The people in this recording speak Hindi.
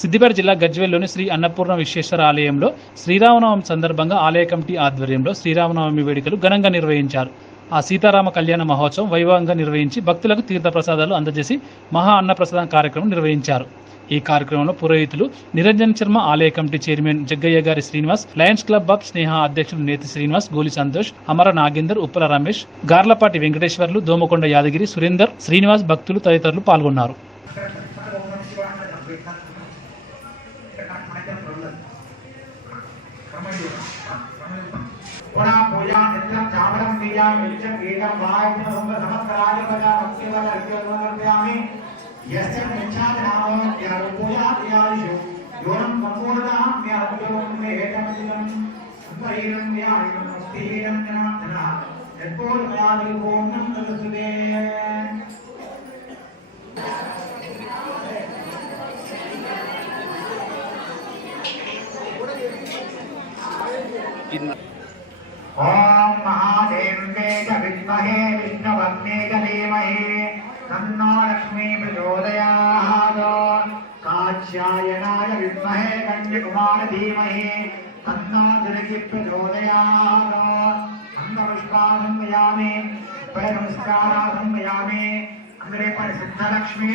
సిద్దిపేట జిల్లా గజ్వేల్లోని శ్రీ అన్నపూర్ణ విశ్వేశ్వర ఆలయంలో శ్రీరామనవమి సందర్భంగా ఆలయ కమిటీ ఆధ్వర్యంలో శ్రీరామనవమి వేడుకలు ఘనంగా నిర్వహించారు. ఆ సీతారామ కళ్యాణ మహోత్సవం వైభవంగా నిర్వహించి భక్తులకు తీర్థప్రసాదాలు అందజేసి మహా అన్నప్రసాదం కార్యక్రమం నిర్వహించారు. ఈ కార్యక్రమంలో పురోహితులు నిరంజన్ శర్మ ఆలయ కమిటీ చైర్మన్ జగ్గయ్య గారి Srinivas lions club of Sneha అధ్యక్షులు నేతి శ్రీనివాస్ గోలి సంతోష్ అమర నాగేందర్ ఉప్పల రమేష్ గార్లపాటి వెంకటేశ్వర్లు దోమకొండ యాదగిరి సురేందర్ శ్రీనివాస్ భక్తులు తదితరులు పాల్గొన్నారు. पुनः पूजा नित्यं चामरं दीयामि नित्यम् एकं वायुं समस्तराय प्रजा भक्तिवल अर्घ्यमर्पयामि यस्य पृच्छामि नाम यारो पूजा क्रियादिषु योनं सम्पूर्णः मे अर्घ्यं मे हेतमदिनं सम्परीरं मे आयुनं मुक्तिहीनं जनार्दनः यत्पूर्णमयादि ॐ महादेव्ये च विद्महे विष्णुवर्णे च धीमहि तन्नो लक्ष्मी प्रचोदयात् कात्यायनाय विद्महे कन्यकुमार धीमहि पर सिद्धलक्ष्मी